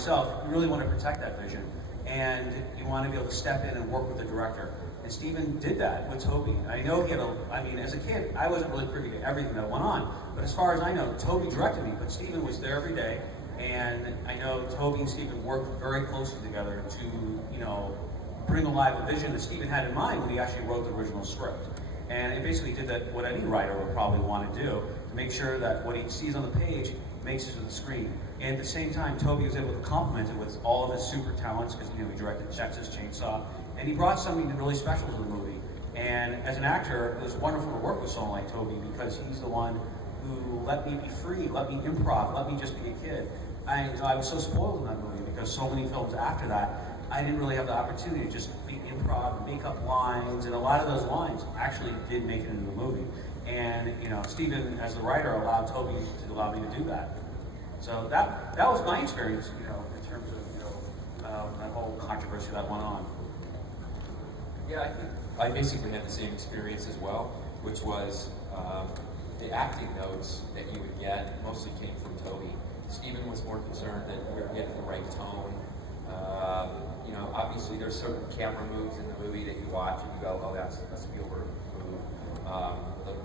yourself, you really want to protect that vision. And you want to be able to step in and work with the director. And Steven did that with Toby. I know he had as a kid, I wasn't really privy to everything that went on. But as far as I know, Toby directed me, but Steven was there every day. And I know Toby and Steven worked very closely together to, bring alive a vision that Steven had in mind when he actually wrote the original script. And it basically did that what any writer would probably want to do, to make sure that what he sees on the page makes it to the screen. And at the same time, Toby was able to complement it with all of his super talents, because he directed Texas Chainsaw, and he brought something really special to the movie. And as an actor, it was wonderful to work with someone like Toby, because he's the one who let me be free, let me improv, let me just be a kid. I was so spoiled in that movie, because so many films after that, I didn't really have the opportunity to just be improv, make up lines, and a lot of those lines actually did make it into the movie. And Steven, as the writer, allowed Toby to allow me to do that. So that was my experience, in terms of that whole controversy that went on. Yeah, I think I basically had the same experience as well, which was the acting notes that you would get mostly came from Toby. Steven was more concerned that we were getting the right tone. Obviously there's certain camera moves in the movie that you watch and you go, oh, that's a Spielberg move.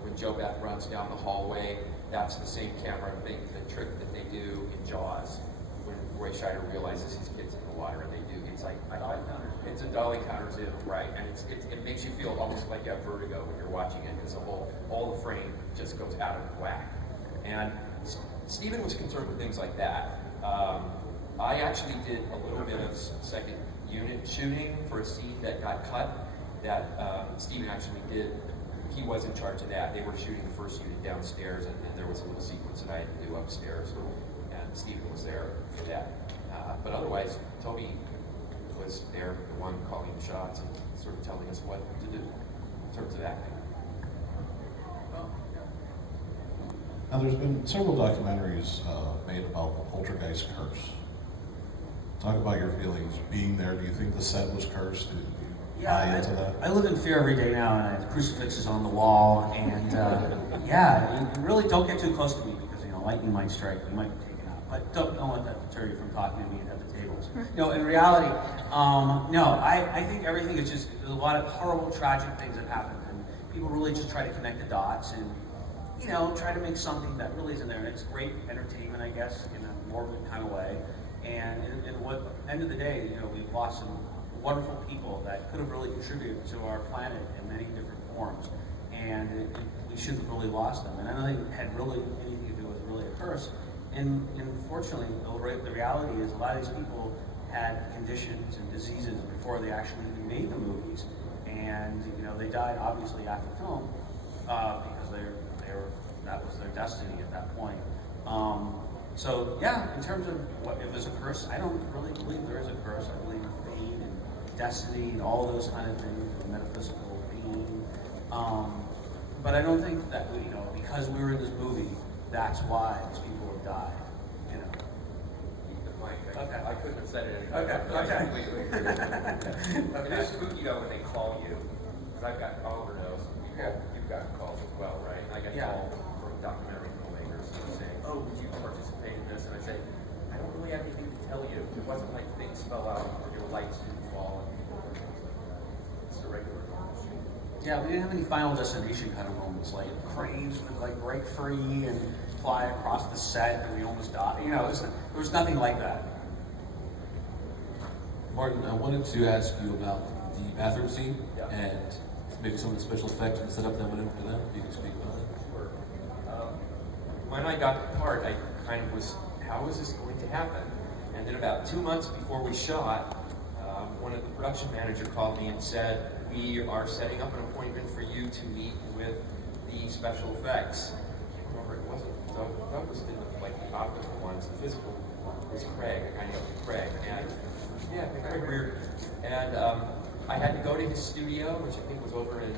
When Joe Beth runs down the hallway, that's the same camera thing, the trick that they do in Jaws. When Roy Scheider realizes his kid's in the water, and they do, it's like, it's a dolly counter zoom, right? And it makes you feel almost like you have vertigo when you're watching it, because all the frame just goes out of whack. And Steven was concerned with things like that. I actually did a little bit of second unit shooting for a scene that got cut that Steven actually did. He was in charge of that. They were shooting the first unit downstairs, and there was a little sequence that I had to do upstairs, and Steven was there for that. But otherwise, Toby was there, the one calling the shots and sort of telling us what to do in terms of acting. Now, there's been several documentaries made about the Poltergeist curse. Talk about your feelings being there. Do you think the set was cursed? Do you buy into that? I live in fear every day now, and the crucifix is on the wall, and you really don't get too close to me, because lightning might strike, you might be taken out. But don't let that deter you from talking to me at the tables. In reality, I think everything is just, there's a lot of horrible, tragic things that happen, and people really just try to connect the dots and try to make something that really isn't there. And it's great entertainment, I guess, in a morbid kind of way. And at the end of the day, we've lost some wonderful people that could have really contributed to our planet in many different forms. And we shouldn't have really lost them. And I don't think it had really anything to do with really a curse. And unfortunately, the reality is a lot of these people had conditions and diseases before they actually even made the movies. And they died obviously after film, because that was their destiny at that point. So in terms of if there's a curse, I don't really believe there is a curse. I believe in fate and destiny and all those kind of things, and metaphysical being. But I don't think that because we were in this movie, that's why these people have died. Keep the mic. Okay. I couldn't have said it. Okay. It is spooky when they call you, because I've got Oliver knows. You've got calls as well, right? I get calls from documentary filmmakers saying, "Oh, would you participate in this?" And I say, "I don't really have anything to tell you. It wasn't like things fell out or your lights didn't fall and people were things like that. It's a regular shoot." Yeah, we didn't have any Final Destination kind of moments, like cranes would break free and fly across the set and we almost died. There was nothing like that. Martin, I wanted to ask you about the bathroom scene and maybe some of the special effects and setup that went in for them. If you can speak about that. Sure. When I got the part, I kind of was, how is this going to happen? And then about 2 months before we shot, one of the production manager called me and said, "We are setting up an appointment for you to meet with the special effects." I can't remember, it wasn't Doug was in the optical ones. The physical was Craig, a guy named Craig. And Craig Reardon. And I had to go to his studio, which I think was over in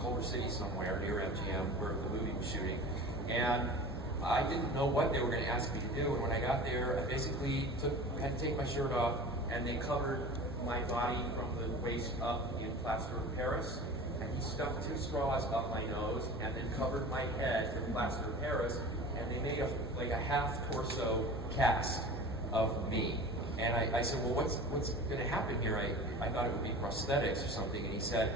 Culver City somewhere near MGM, where the movie was shooting. And I didn't know what they were going to ask me to do. And when I got there, I basically had to take my shirt off, and they covered my body from the waist up in plaster of Paris. And he stuck 2 straws up my nose, and then covered my head with plaster of Paris. And they made a half torso cast of me. And I said, well, what's going to happen here? I thought it would be prosthetics or something. And he said,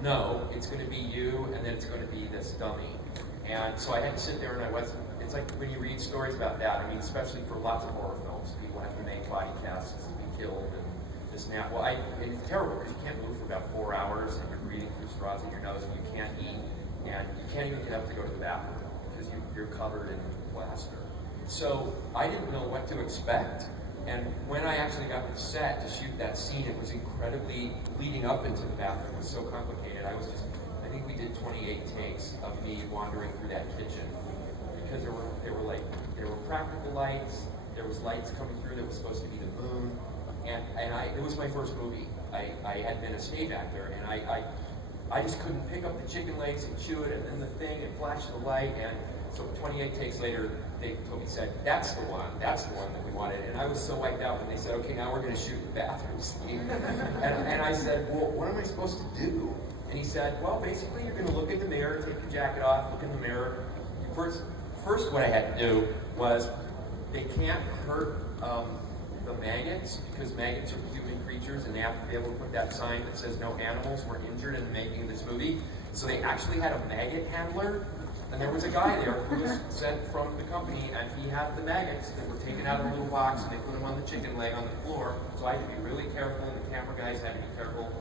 no, it's going to be you, and then it's going to be this dummy. And so I had to sit there, and it's like when you read stories about that, I mean, especially for lots of horror films, people have to make body casts and be killed and this and that. Well, it's terrible because you can't move for about 4 hours, and you're breathing through straws in your nose, and you can't eat, and you can't even get up to go to the bathroom because you're covered in plaster. So I didn't know what to expect. And when I actually got to the set to shoot that scene, it was incredibly, leading up into the bathroom was so complicated. I think we did 28 takes of me wandering through that kitchen because there were practical lights, there was lights coming through that was supposed to be the moon, and it was my first movie. I had been a stage actor, and I just couldn't pick up the chicken legs and chew it, and then the thing, and flash the light, and so 28 takes later, Toby said, that's the one that we wanted. And I was so wiped out when they said, okay, now we're going to shoot the bathroom scene. and I said, well, what am I supposed to do? And he said, well, basically, you're going to look in the mirror, take your jacket off, look in the mirror. First what I had to do was, they can't hurt the maggots, because maggots are human creatures, and they have to be able to put that sign that says no animals were injured in the making of this movie. So they actually had a maggot handler. And there was a guy there who was sent from the company, and he had the maggots that were taken out of a little box, and they put them on the chicken leg on the floor. So I had to be really careful, and the camera guys had to be careful.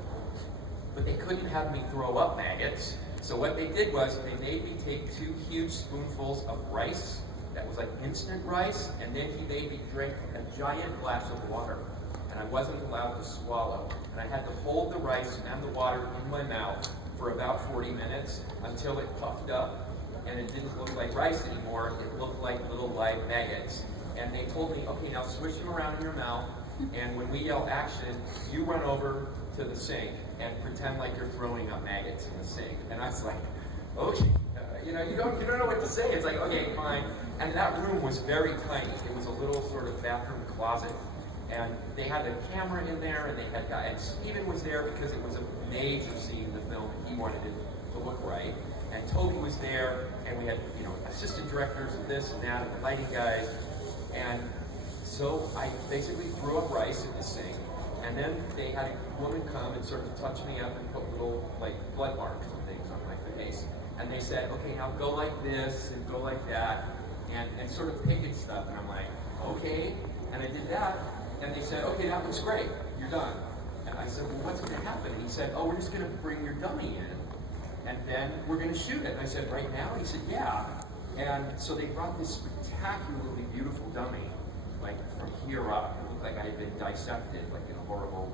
But they couldn't have me throw up maggots. So what they did was they made me take 2 huge spoonfuls of rice that was like instant rice, and then he made me drink a giant glass of water. And I wasn't allowed to swallow. And I had to hold the rice and the water in my mouth for about 40 minutes until it puffed up. And it didn't look like rice anymore, it looked like little live maggots. And they told me, okay, now swish them around in your mouth, and when we yell action, you run over to the sink and pretend like you're throwing up maggots in the sink. And I was like, okay, you don't know what to say. It's like, okay, fine. And that room was very tiny. It was a little sort of bathroom closet. And they had a camera in there, and and Steven was there because it was a major scene in the film. He wanted it to look right. And Toby was there, and we had, assistant directors and this and that, and the lighting guys. And so I basically threw up rice in the sink, and then they had a woman come and sort of touch me up and put little, blood marks and things on my face. And they said, okay, now go like this, and go like that, and sort of pick at stuff. And I'm like, okay. And I did that, and they said, okay, that looks great, you're done. And I said, well, what's going to happen? And he said, oh, we're just going to bring your dummy in, and then we're going to shoot it. And I said, right now? He said, yeah. And so they brought this spectacularly beautiful dummy, from here up. It looked like I had been dissected, in a horrible,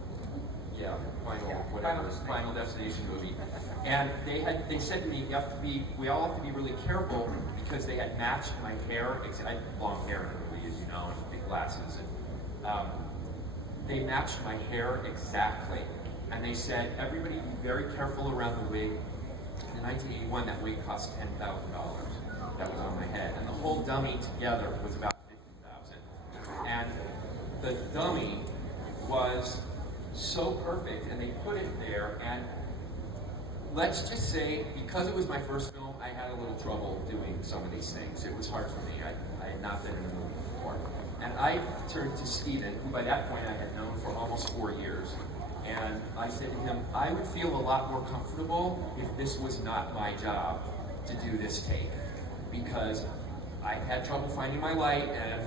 Final Destination movie. And they said to me, we all have to be really careful, because they had matched my hair. I had long hair in the movie, as you know, and big glasses. And they matched my hair exactly. And they said, everybody be very careful around the wig. In 1981, that wig cost $10,000. That was on my head. And the whole dummy together was about $50,000. And the dummy was so perfect, and they put it there, and let's just say, because it was my first film, I had a little trouble doing some of these things. It was hard for me. I had not been in a movie before. And I turned to Steven, who by that point I had known for almost 4 years, and I said to him, I would feel a lot more comfortable if this was not my job to do this take, because I had trouble finding my light, and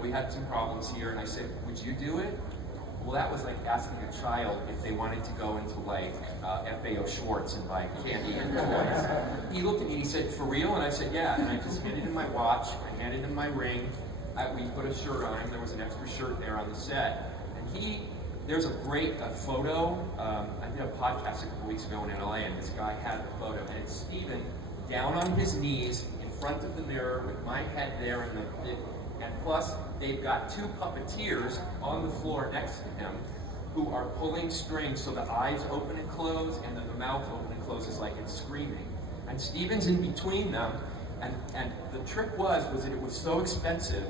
we had some problems here, and I said, would you do it? Well, that was like asking a child if they wanted to go into FAO Schwartz and buy candy and toys. He looked at me and he said, for real? And I said, yeah. And I just handed him my watch, I handed him my ring, we put a shirt on him, there was an extra shirt there on the set. And there's a great photo, I did a podcast a couple weeks ago in LA, and this guy had a photo, and it's Steven down on his knees in front of the mirror with my head there, and plus they've got 2 puppeteers on the floor next to him who are pulling strings so the eyes open and close, and then the mouth open and closes like it's screaming. And Steven's in between them, and the trick was that it was so expensive.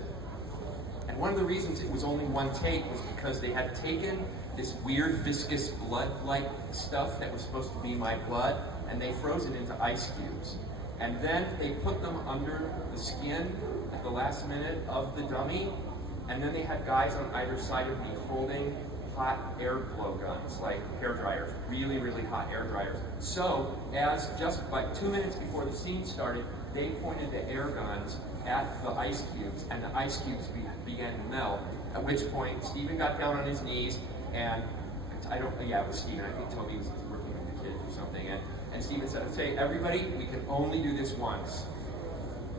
And one of the reasons it was only 1 take was because they had taken this weird viscous blood-like stuff that was supposed to be my blood, and they froze it into ice cubes. And then they put them under the skin at the last minute of the dummy, And then they had guys on either side of me holding hot air blow guns, like hair dryers, really, really hot air dryers. So, as just like 2 minutes before the scene started, they pointed the air guns at the ice cubes, and the ice cubes began to melt. At which point, Steven got down on his knees, and it was Steven. I think Toby was working with the kids or something. And Steven said, "Okay, everybody, we can only do this once.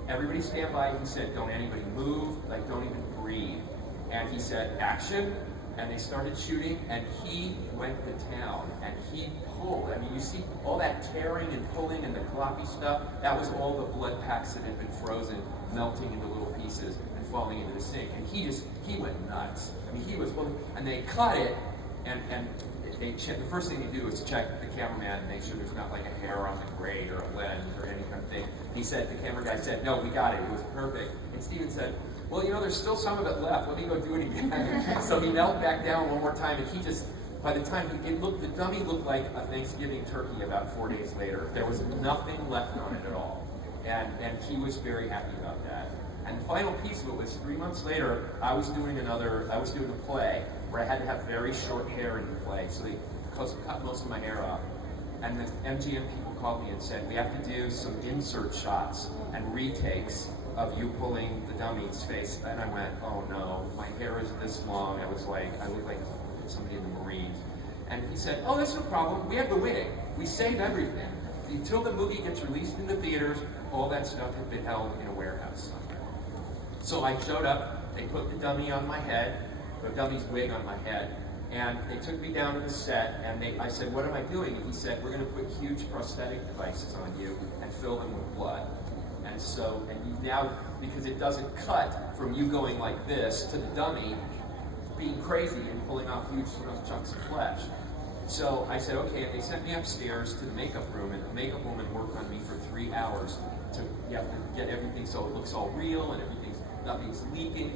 Everybody stand by." He said, "Don't anybody move, like don't even breathe." And he said, "Action." And they started shooting, and he went to town, and he pulled. I mean, you see all that tearing and pulling and the gloppy stuff, that was all the blood packs that had been frozen, melting into little pieces and falling into the sink. And he went nuts. I mean, and they cut it, and the first thing they do is check the cameraman and make sure there's not like a hair on the grate or a lens or any kind of thing. The camera guy said, "No, we got it. It was perfect." And Steven said, "Well, there's still some of it left. Let me go do it again." So he knelt back down one more time, and by the time the dummy looked like a Thanksgiving turkey about 4 days later. There was nothing left on it at all. And he was very happy about that. And the final piece of it was 3 months later, I was doing a play where I had to have very short hair in the play, so they cut most of my hair off. And the MGM people called me and said, "We have to do some insert shots and retakes of you pulling the dummy's face." And I went, "Oh no, my hair is this long." I look like somebody in the Marines. And he said, "Oh, that's no problem. We have the wig. We save everything. Until the movie gets released in the theaters, all that stuff had been held in a warehouse somewhere." So I showed up, they put the dummy's wig on my head, and they took me down to the set, and I said, "What am I doing?" And he said, "We're going to put huge prosthetic devices on you and fill them with blood. And you now, because it doesn't cut from you going like this to the dummy being crazy and pulling off huge chunks of flesh." So I said, "Okay," and they sent me upstairs to the makeup room, and the makeup woman worked on me for 3 hours to get everything so it looks all real and nothing's leaking.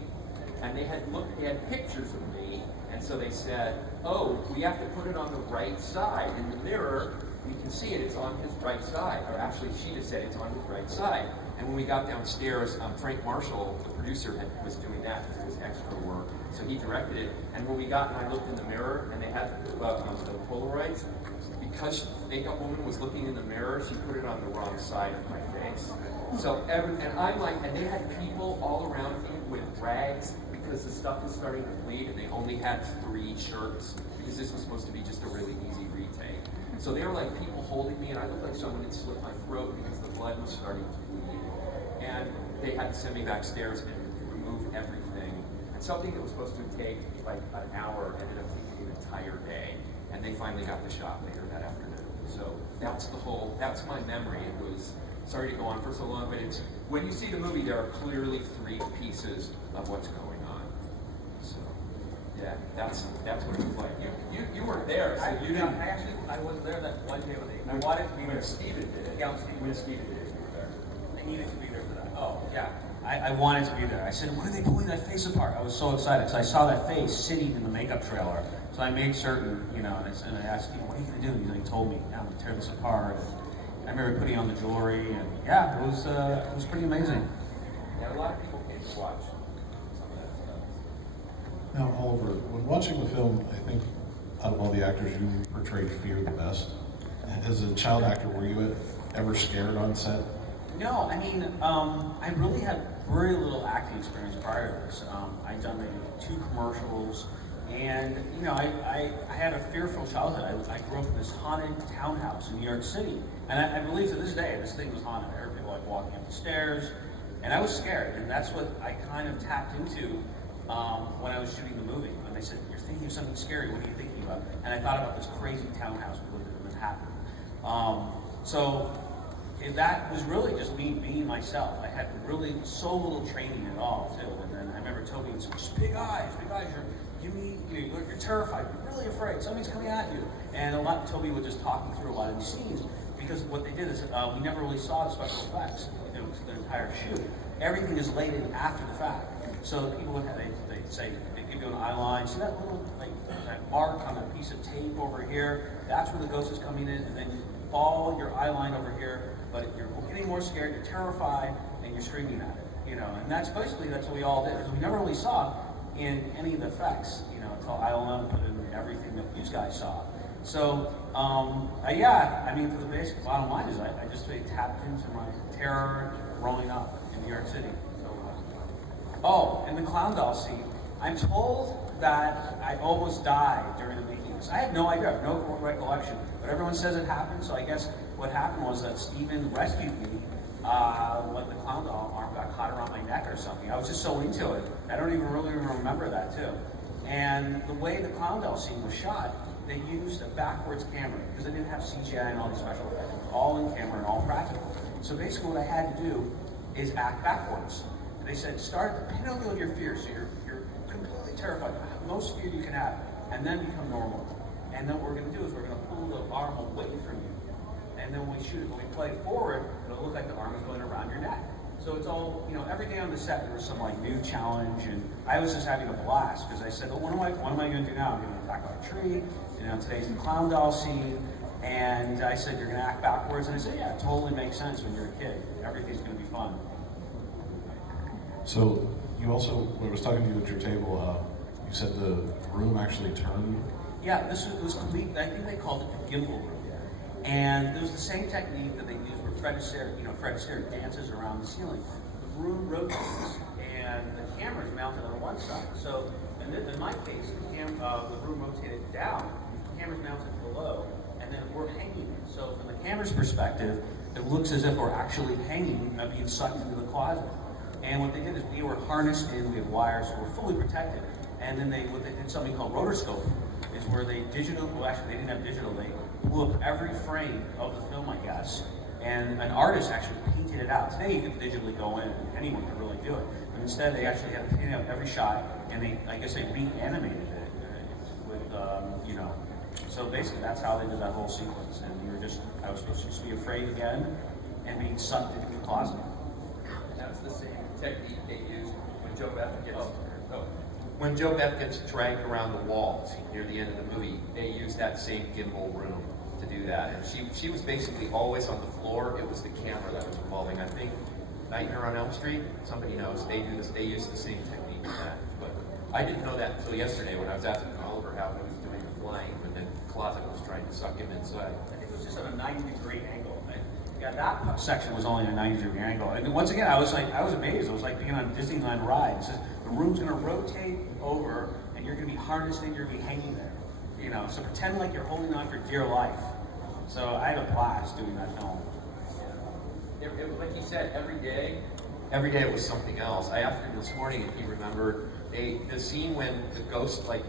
And they had pictures of me, and so they said, "Oh, we have to put it on the right side. In the mirror, you can see it's on his right side." Or actually, she just said it's on his right side. And when we got downstairs, Frank Marshall, the producer, was doing that because it was extra work. So he directed it. And when we got and I looked in the mirror, and they had the Polaroids, because the makeup woman was looking in the mirror, she put it on the wrong side of my face. So and they had people all around me with rags because the stuff was starting to bleed, and they only had 3 shirts because this was supposed to be just a really easy retake. So they were like people holding me, and I looked like someone had slit my throat because the blood was starting to bleed. And they had to send me backstairs and remove everything. And something that was supposed to take like an hour ended up taking an entire day. And they finally got the shot later that afternoon. So that's my memory. It was, sorry to go on for so long, but it's, when you see the movie, there are clearly 3 pieces of what's going on. So, yeah, that's what it was like. You weren't there, so you didn't. I was there that one day I wanted to be there. When Steven did it. Yeah, When Steven did it, you were there. I needed to be there for that. Oh, yeah. I wanted to be there. I said, "When are they pulling that face apart?" I was so excited because I saw that face sitting in the makeup trailer. So I made certain, and I asked him, "What are you going to do?" And he told me, "I'm going to tear this apart." And I remember putting on the jewelry, and yeah, it was pretty amazing. Yeah, a lot of people came to watch some of that stuff. Now, Oliver, when watching the film, I think out of all the actors, you portrayed fear the best. As a child actor, were you ever scared on set? No, I mean, I really had very little acting experience prior to this. I'd done maybe 2 commercials, and I had a fearful childhood. I grew up in this haunted townhouse in New York City, and I believe to this day this thing was haunted. I heard people like walking up the stairs, and I was scared, and that's what I kind of tapped into when I was shooting the movie. When they said, "You're thinking of something scary, what are you thinking about?" And I thought about this crazy townhouse we lived in Manhattan. That was really just me being myself. I had really so little training at all, too. And then I remember Toby would say, "Just big eyes, you're terrified, you're really afraid, something's coming at you." And Toby would just talk me through a lot of these scenes, because what they did is we never really saw the special effects, the entire shoot. Everything is laid in after the fact. So people would they'd give you an eye line, see that little that mark on a piece of tape over here, that's where the ghost is coming in, and then you follow your eye line over here, but you're getting more scared, you're terrified, and you're screaming at it, and that's what we all did, because we never really saw in any of the effects, until ILM put in everything that you guys saw. So, yeah, I mean, for the basic bottom line is I just really tapped into my terror growing up in New York City. Oh, and the clown doll scene. I'm told that I almost died during the making of this. I have no idea, I have no recollection, but everyone says it happened, so I guess what happened was that Steven rescued me when the clown doll arm got caught around my neck or something. I was just so into it. I don't even really remember that too. And the way the clown doll scene was shot, they used a backwards camera because they didn't have CGI and all these special effects. It was all in camera and all practical. So basically what I had to do is act backwards. They said, start at the pinnacle of your fear, so you're completely terrified, the most fear you can have, and then become normal. And then what we're going to do is we're going to pull the arm away from you. And then when we shoot it, when we play it forward, it'll look like the arm is going around your neck. So it's all, every day on the set there was some new challenge, and I was just having a blast because I said, well, what am I going to do now? I'm going to attack on a tree. Today's the clown doll scene, and I said, you're going to act backwards, and I said, yeah, it totally makes sense when you're a kid. Everything's going to be fun. So you also, when I was talking to you at your table, you said the room actually turned. Yeah, this was complete. I think they called it the gimbal room, and it was the same technique that they used where Fred Astaire dances around the ceiling. The room rotates, and the camera is mounted on one side. So, in my case, the room rotated down. The camera's mounted below, and then we're hanging. So, from the camera's perspective, it looks as if we're actually hanging, being sucked into the closet. And what they did is we were harnessed in, we had wires, so we're fully protected. And then they did something called rotoscope, is where they they didn't have digital, they blew up every frame of the film, I guess. And an artist actually painted it out. Today you can digitally go in, and anyone can really do it. But instead they actually had to paint out every shot, and I guess they reanimated it with, so basically that's how they did that whole sequence. And I was supposed to just be afraid again, and being sucked into the closet. That's the same technique they use when Joe Beth gets dragged around the walls near the end of the movie. They use that same gimbal room to do that, and she was basically always on the floor. It was the camera that was revolving. I think Nightmare on Elm Street, somebody knows, they do this. They use the same technique for that. But I didn't know that until yesterday when I was asking Oliver how he was doing the flying when the closet was trying to suck him inside. I think it was just at a 90-degree angle. Yeah, that section was only at a 90-degree angle. And once again, I was amazed. It was like being on a Disneyland ride. It says the room's going to rotate over, and you're going to be harnessed and you're going to be hanging there. So pretend like you're holding on for dear life. So I had a blast doing that film. Like he said, every day it was something else. I asked him this morning if he remembered the scene when the ghost, I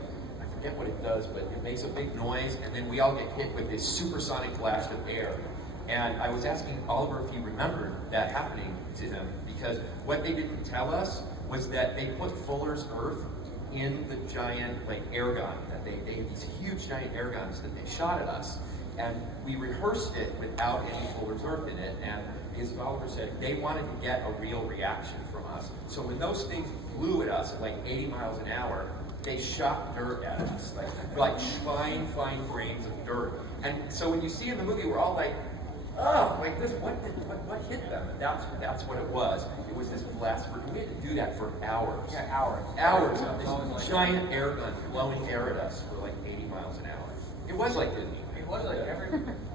forget what it does, but it makes a big noise, and then we all get hit with this supersonic blast of air. And I was asking Oliver if he remembered that happening to him, because what they didn't tell us was that they put Fuller's Earth in the giant air gun. That they had these huge giant air guns that they shot at us, and we rehearsed it without any Fuller's Earth in it. And as Oliver said, they wanted to get a real reaction from us. So when those things flew at us at 80 miles an hour, they shot dirt at us, like fine grains of dirt. And so when you see in the movie, we're all like, oh, like this, what hit them? And that's what it was. It was this blast. We had to do that for hours. Yeah, hours. Hours of this giant air gun blowing air at us for 80 miles an hour. It was like Disney. It was like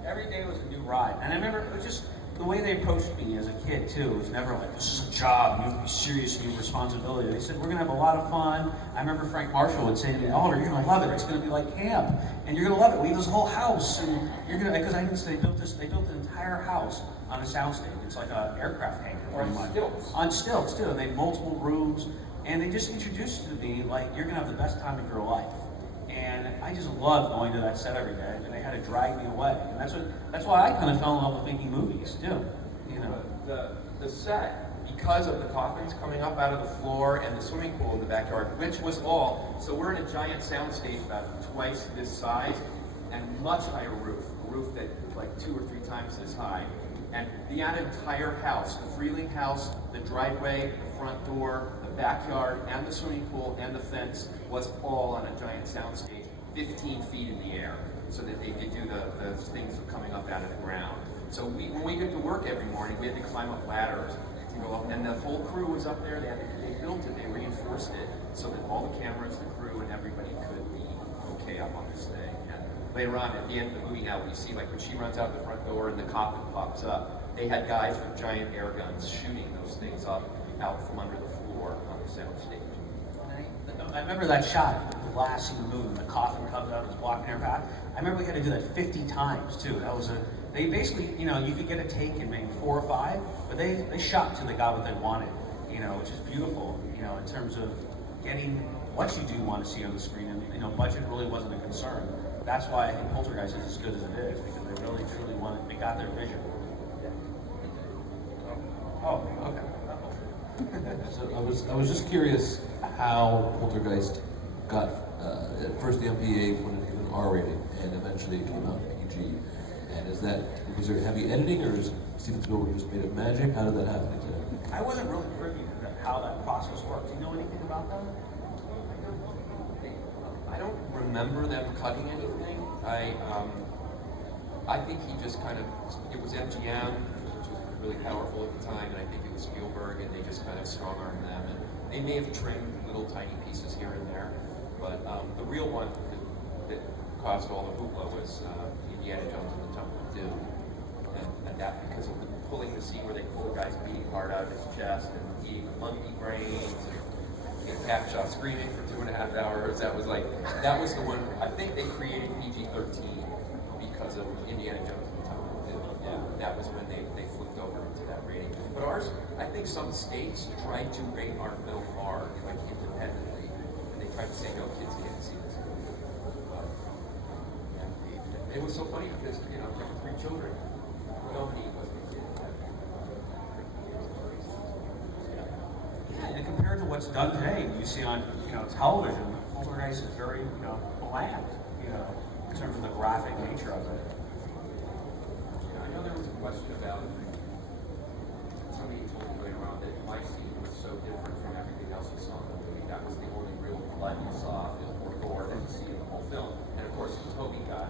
every day was a new ride. And I remember it was just the way they approached me as a kid too. It was never like, this is a job, you have to be serious, you have responsibility. They said, we're gonna have a lot of fun. I remember Frank Marshall would say to me, Oliver, you're gonna love it. It's gonna be like camp, and you're gonna love it. We have this whole house, and you're gonna, because they built an entire house on a soundstage. It's like an aircraft hangar, pretty much. On stilts too. They had multiple rooms, and they just introduced it to me like, you're gonna have the best time of your life. And I just loved going to that set every day, and they had to drag me away. And that's why I kind of fell in love with making movies too. The set, because of the coffins coming up out of the floor and the swimming pool in the backyard, which was all, so we're in a giant soundstage about twice this size and much higher roof, a roof that was 2 or 3 times this high. And the entire house, the Freeling house, the driveway, the front door, the backyard, and the swimming pool, and the fence was all on a giant soundstage, 15 feet in the air, so that they could do the things coming up out of the ground. So when we get to work every morning, we had to climb up ladders to go up, and the whole crew was up there. They built it, they reinforced it, so that all the cameras, the crew, and everybody could be okay up on this thing. And later on, at the end of the movie now, we see like when she runs out the front door and the coffin pops up, they had guys with giant air guns shooting those things up out from under the floor on the sound stage. I remember that shot, the last scene of the movie, when the coffin comes out and is walking her back. I remember we had to do that 50 times too. That was they basically, you know, you could get a take in maybe 4 or 5, but they shot till they got what they wanted, you know, which is beautiful, you know, in terms of getting what you do want to see on the screen. And, you know, budget really wasn't a concern. That's why I think Poltergeist is as good as it is, because they really, truly wanted, they got their vision. Oh, okay. So I was just curious how Poltergeist got at first the MPA when it was an R rating, and eventually it came out PG. And was there heavy editing, or is Steven Spielberg just made it magic? How did that happen exactly? I wasn't really privy to how that process worked. Do you know anything about that? I don't remember them cutting anything. I think he just kind of, it was MGM, which was really powerful at the time, and I think it was Spielberg, and they just kind of strong-armed them. And they may have trimmed little tiny pieces here and there, but the real one that caused all the hoopla was Indiana Jones and the Temple of Doom. And that because of pulling the scene where they pull the guy's beating heart out of his chest and eating monkey brains and Packshot screaming for 2.5 hours. That was the one. I think they created PG-13 because of Indiana Jones and the Temple of Doom. Yeah, that was when they flipped over into that rating. But ours, I think some states tried to rate our film R, like independently, and they tried to say no, kids can't see this movie. It was so funny because, you know, there were 3 children. Nobody wasn't a kid. Yeah, and compared to what's done today, you see on, you know, television, Poltergeist is very, you know, bland, you know, in terms of the graphic nature of it. Yeah, I know there was a question about, somebody told me later on that my scene was so different from everything else you saw in the movie. That was the only real blood you saw or gore that you see in the whole film. And of course, Toby got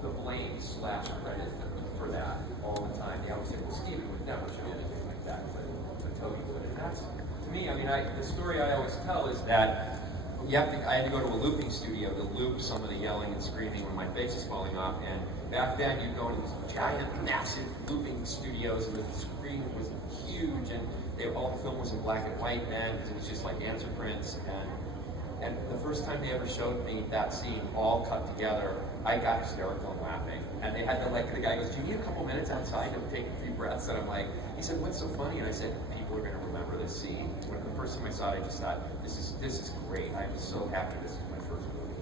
the blame / credit for that all the time. They always say, well, Steven would never show anything like that, but Toby would. And that's, to me, I mean, the story I always tell is that I had to go to a looping studio to loop some of the yelling and screaming when my face is falling off. And back then, you'd go into these giant, massive looping studios, and the screen was huge, and all the film was in black and white then, because it was just like answer prints. And the first time they ever showed me that scene all cut together, I got hysterical and laughing. And they had to, like, the guy goes, do you need a couple minutes outside to take a few breaths? And I'm like, he said, what's so funny? And I said, people are going to remember this scene. When the first time I saw it, I just thought, this is great. I was so happy this is my first movie.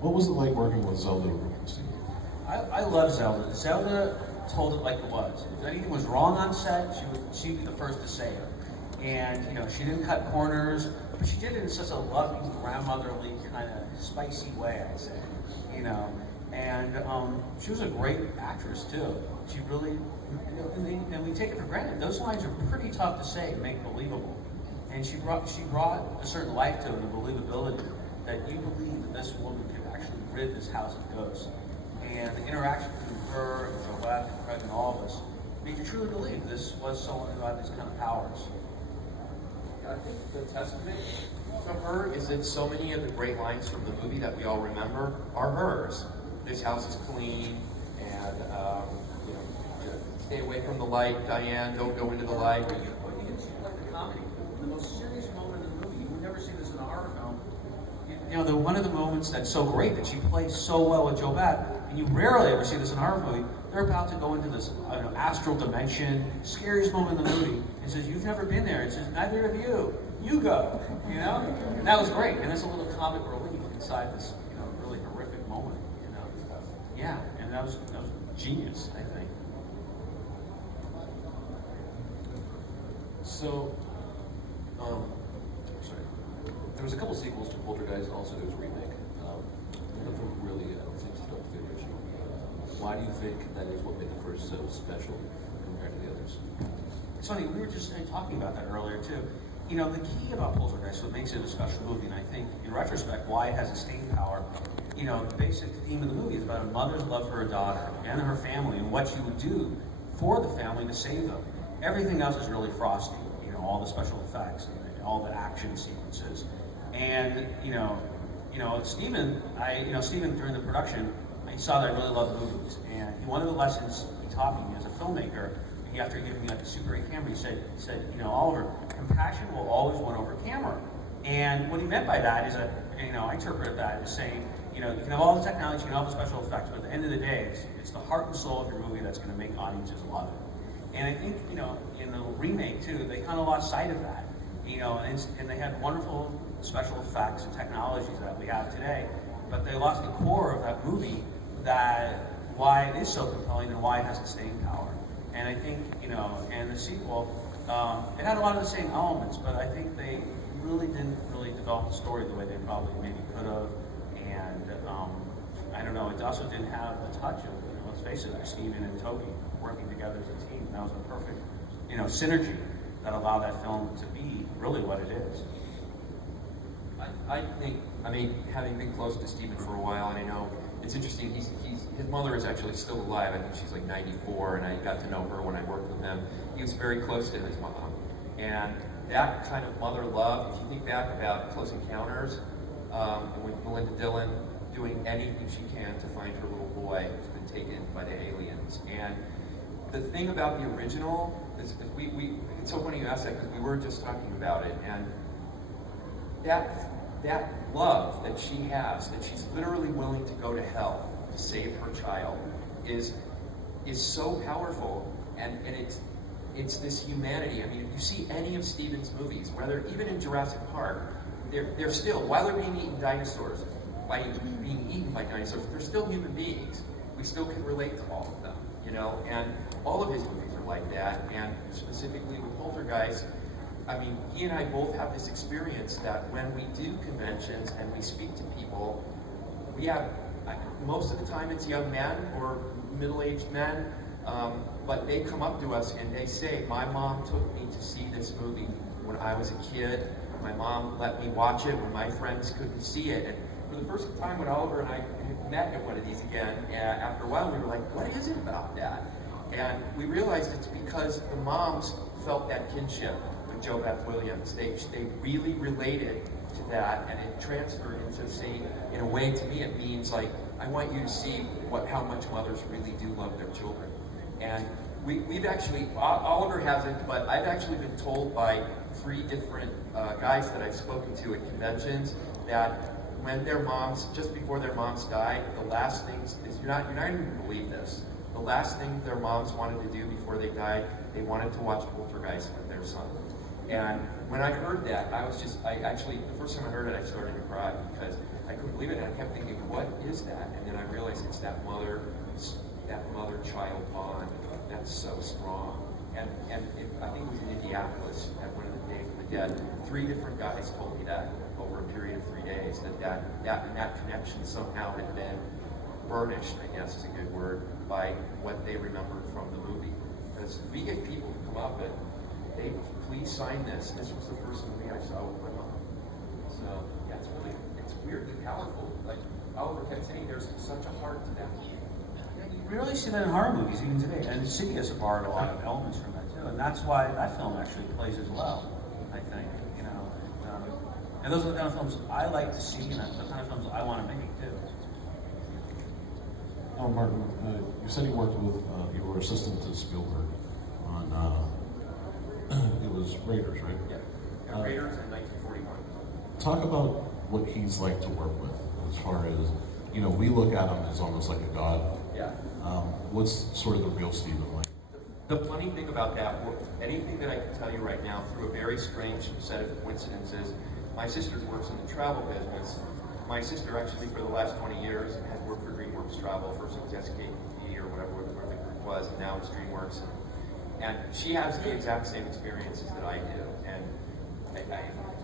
What was it like working with Zelda Rubinstein? I love Zelda. Zelda told it like it was. If anything was wrong on set, she'd be the first to say it. And, you know, she didn't cut corners, but she did it in such a loving, grandmotherly, kind of spicy way, I'd say, you know. And she was a great actress, too. She really, you know, and we take it for granted. Those lines are pretty tough to say, make believable. And she brought a certain life to it, and believability, that you believe that this woman could actually rid this house of ghosts. And the interaction between her and Joette and Fred and all of us made you truly believe this was someone who had these kind of powers. I think the testament to her is that so many of the great lines from the movie that we all remember are hers. This house is clean, and you know, stay away from the light, Diane. Don't go into the light. But you didn't see like the comedy. The most serious moment in the movie. You would never see this in a horror film. You know, one of the moments that's so great that she plays so well with Joette, and you rarely ever see this in a horror movie. They're about to go into this astral dimension, scariest moment in the movie. It says, you've never been there. It says, neither of you. You go. You know? And that was great. And it's a little comic relief inside this, you know, really horrific moment. You know? Yeah. And that was genius, I think. So, sorry. There was a couple sequels to Poltergeist, and also there was a remake. None of them really seems to go to the original. Why do you think that is what made the first so special compared to the others? It's funny, we were just talking about that earlier too. You know, the key about Poltergeist, what makes it a special movie, and I think in retrospect why it has a staying power, you know, the basic theme of the movie is about a mother's love for her daughter and her family and what she would do for the family to save them. Everything else is really frosty. You know, all the special effects and all the action sequences. And Steven, Steven during the production, I saw that I really love movies, and one of the lessons he taught me as a filmmaker, after giving me like a Super 8 camera, he said, Oliver, compassion will always win over camera. And what he meant by that is that, I interpreted that as saying, you can have all the technology, you can have all the special effects, but at the end of the day, it's the heart and soul of your movie that's going to make audiences love it. And I think, in the remake too, they kind of lost sight of that, and they had wonderful special effects and technologies that we have today, but they lost the core of that movie, that why it is so compelling and why it has the staying power. And I think, and the sequel, it had a lot of the same elements, but I think they really didn't develop the story the way they probably maybe could have. And I don't know, it also didn't have the touch of, let's face it, Steven and Toby working together as a team. That was a perfect, synergy that allowed that film to be really what it is. I think, having been close to Steven for a while, and I know it's interesting, his mother is actually still alive. I think she's like 94, and I got to know her when I worked with him. He was very close to his mom. And that kind of mother love, if you think back about Close Encounters, with Melinda Dillon doing anything she can to find her little boy who's been taken by the aliens. And the thing about the original is it's so funny you asked that, because we were just talking about it, and that love that she has, that she's literally willing to go to hell to save her child, is so powerful, and it's this humanity. If you see any of Steven's movies, whether even in Jurassic Park, they're still, while they're being eaten by dinosaurs, they're still human beings. We still can relate to all of them, and all of his movies are like that. And specifically with Poltergeist, he and I both have this experience that when we do conventions and we speak to people, we have, most of the time it's young men or middle-aged men, but they come up to us and they say, my mom took me to see this movie when I was a kid. My mom let me watch it when my friends couldn't see it. And for the first time when Oliver and I met at one of these again, after a while we were like, what is it about that? And we realized it's because the moms felt that kinship with Jo Beth Williams. They really related to that, and it transferred into saying, in a way, to me, it means like, I want you to see how much mothers really do love their children. And we've actually, Oliver hasn't, but I've actually been told by 3 different guys that I've spoken to at conventions that when their moms, just before their moms died, the last things is, you're not even going to believe this, the last thing their moms wanted to do before they died, they wanted to watch Poltergeist with their son. And when I heard that, I actually, the first time I heard it, I started to cry, because I couldn't believe it, and I kept thinking, what is that? And then I realized it's that mother-child bond that's so strong. And I think it was in Indianapolis at one of the Days of the Dead, 3 different guys told me that over a period of 3 days, that connection somehow had been burnished, I guess is a good word, by what they remembered from the movie. Because we get people who come up and they, please sign this. This was the first movie I saw with my mom. So yeah, it's weirdly powerful. Like Oliver kept saying, there's such a heart to that. You really see that in horror movies even today, and Insidious borrowed a lot of elements from that too, and that's why that film actually plays as well, I think. And those are the kind of films I like to see, and that's the kind of films I want to make too. Oh, Martin, you said you worked with, you were assistant to Spielberg on, it was Raiders, right? Yeah, Raiders in 1941. Talk about what he's like to work with, as far as, we look at him as almost like a god. Yeah. What's sort of the real Steven like? The funny thing about that, anything that I can tell you right now, through a very strange set of coincidences, my sister works in the travel business. My sister actually, for the last 20 years, has worked for DreamWorks Travel. First it was SKP or whatever the group was, and now it's DreamWorks. And she has the exact same experiences that I do. And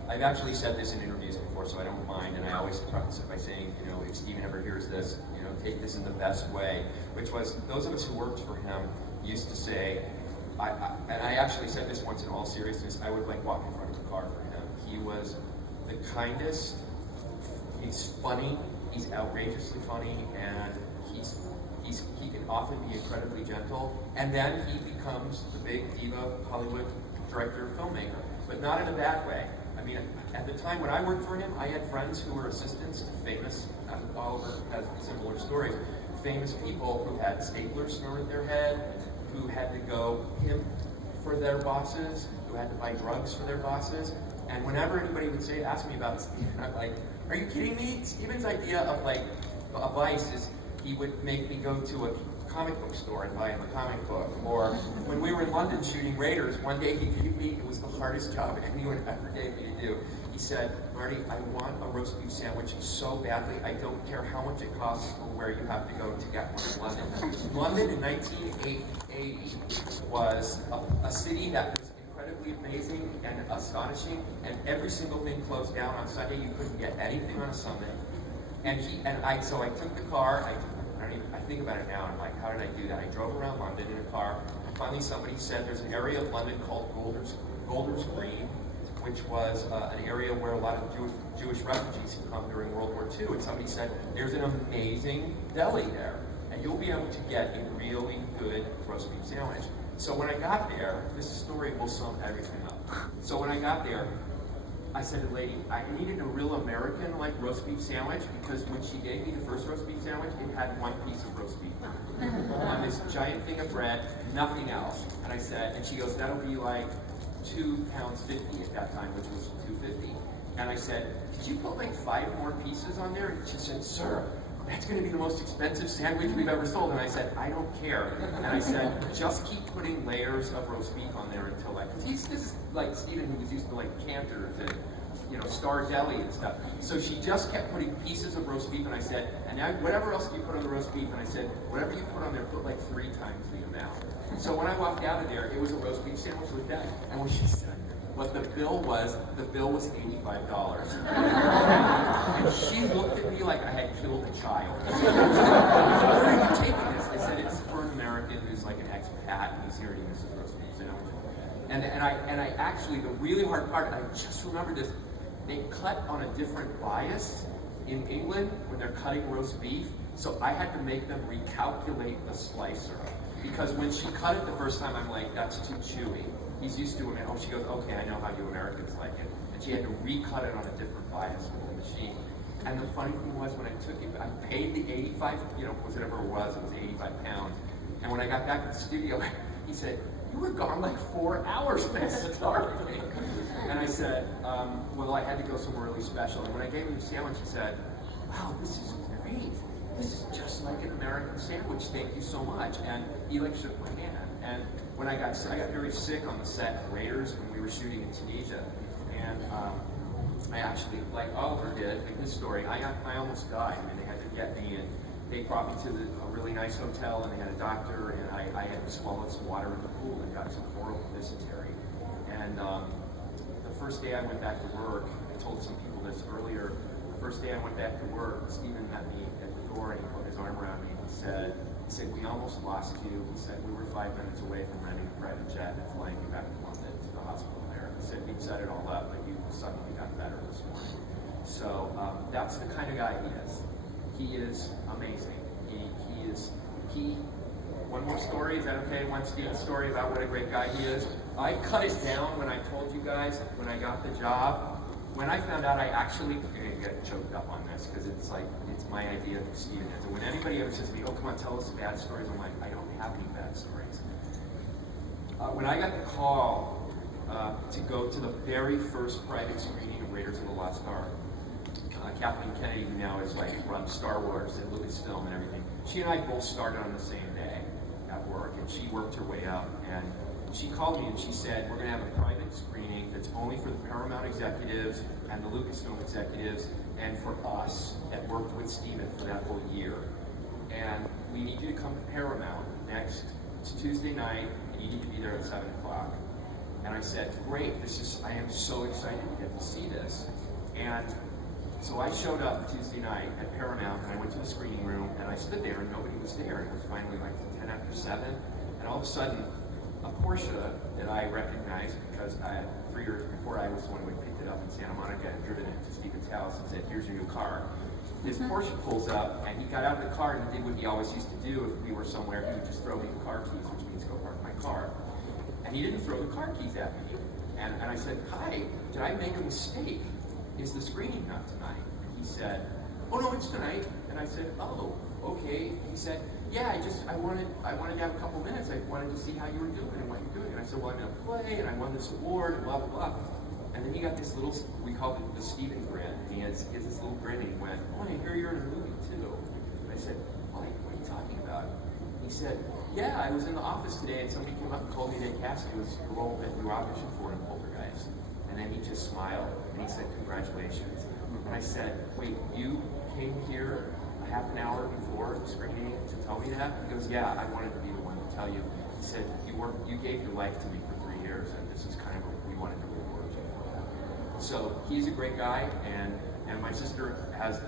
I've actually said this in interviews before, so I don't mind. And I always preface it by saying, if Steven ever hears this, take this in the best way. Which was, those of us who worked for him used to say, and I actually said this once in all seriousness, I would like walk in front of a car for him. He was the kindest, he's funny, he's outrageously funny, and he can often be incredibly gentle, and then he becomes the big diva Hollywood director filmmaker. but not in a bad way. I mean, at the time when I worked for him, I had friends who were assistants to famous, Oliver has similar stories, famous people who had staplers thrown at their head, who had to go pimp for their bosses, who had to buy drugs for their bosses. And whenever anybody would ask me about Steven, I'm like, are you kidding me? Steven's idea of like a vice is he would make me go to a comic book store and buy him a comic book. Or when we were in London shooting Raiders, one day he gave me, it was the hardest job anyone ever gave me to do. He said, Marty, I want a roast beef sandwich so badly, I don't care how much it costs or where you have to go to get one in London. London in 1980 was a city that was incredibly amazing and astonishing, and every single thing closed down on Sunday. You couldn't get anything on a Sunday. So I took the car, I think about it now, and I'm like, how did I do that? I drove around London in a car, and finally somebody said there's an area of London called Golders Green, which was an area where a lot of Jewish refugees had come during World War II, and somebody said, there's an amazing deli there, and you'll be able to get a really good roast beef sandwich. So when I got there, this story will sum everything up. So when I got there, I said to the lady, I needed a real American like roast beef sandwich, because when she gave me the first roast beef sandwich, it had one piece of roast beef on this giant thing of bread, nothing else. And I said, and she goes, that'll be like £2.50 at that time, which was $2.50. And I said, did you put like 5 more pieces on there? And she said, sir, that's going to be the most expensive sandwich we've ever sold. And I said, I don't care. And I said, just keep putting layers of roast beef on there until like, this is like Steven, who was used to like Cantor's and, Star Deli and stuff. So she just kept putting pieces of roast beef, and I said, and now whatever else do you put on the roast beef? And I said, whatever you put on there, put like 3 times the amount. So when I walked out of there, it was a roast beef sandwich with that. And when she said what the bill was $85. And she looked at me like I had killed a child. She said, where are you taking this? I said, it's for an American who's like an expat, and he's here eating this roast beef sandwich. And I actually, the really hard part, I just remembered this, they cut on a different bias in England when they're cutting roast beef, so I had to make them recalculate the slicer. Because when she cut it the first time, I'm like, that's too chewy. He's used to it, and she goes, okay, I know how you Americans like it. And she had to recut it on a different bias with the machine. And the funny thing was, when I took it, I paid the 85, whatever it was 85 pounds. And when I got back to the studio, he said, you were gone like 4 hours when I started. And I said, well, I had to go somewhere really special. And when I gave him the sandwich, he said, wow, this is great. This is just like an American sandwich. Thank you so much. And he like shook my hand. And when I got very sick on the set of Raiders when we were shooting in Tunisia. And I actually, like Oliver did, in his story, I almost died. I mean, they had to get me, and they brought me to a really nice hotel, and they had a doctor, and I had to swallow some water in the pool and got some horrible dysentery. And the first day I went back to work, I told some people this earlier, the first day I went back to work, Steven met me at the door, and he put his arm around me, and he said, we almost lost you. He said, we were 5 minutes away from renting a private jet and flying you back to London to the hospital there. He said, we'd set it all up, but you suddenly got better this morning. So that's the kind of guy he is. He is amazing. One more story, is that okay? One Steve's story about what a great guy he is. I cut it down when I told you guys, when I got the job. When I found out, I actually, you're gonna get choked up on this, because it's my idea of Steven. So when anybody ever says to me, oh, come on, tell us bad stories, I'm like, I don't have any bad stories. When I got the call to go to the very first private screening of Raiders of the Lost Ark, Kathleen Kennedy, who now is runs Star Wars and Lucasfilm and everything, she and I both started on the same day at work, and she worked her way up, and she called me and she said, we're going to have a private screening that's only for the Paramount executives and the Lucasfilm executives and for us that worked with Steven for that whole year. And we need you to come to Paramount next Tuesday night, and you need to be there at 7 o'clock. And I said, great, I am so excited to get to see this. And so I showed up Tuesday night at Paramount, and I went to the screening room, and I stood there, and nobody was there. It was finally like 10 after 7, and all of a sudden, a Porsche that I recognized, because 3 years before I was the one who had picked it up in Santa Monica and driven it to Steven's house and said, here's your new car. His Porsche pulls up, and he got out of the car and he did what he always used to do if we were somewhere. He would just throw me the car keys, which means go park my car. And he didn't throw the car keys at me. And I said, hi, did I make a mistake? Is the screening not tonight? And he said, oh no, it's tonight. And I said, oh, okay. He said, yeah, I wanted to have a couple minutes. I wanted to see how you were doing and what you're doing. And I said, well, I'm gonna play, and I won this award, and blah, blah, blah. And then he got this little, we call it the Steven grin. And he has this little grin, and he went, oh, I hear you're in a movie too. And I said, what are you talking about? He said, yeah, I was in the office today, and somebody came up and told me they cast you as the role that you auditioned for in Poltergeist. And then he just smiled, and he said, congratulations. And I said, wait, you came here a half an hour before the screening to tell me that? He goes, yeah, I wanted to be the one to tell you. He said, you gave your life to me for 3 years, and this is kind of what we wanted to reward you for that. So he's a great guy, and my sister has the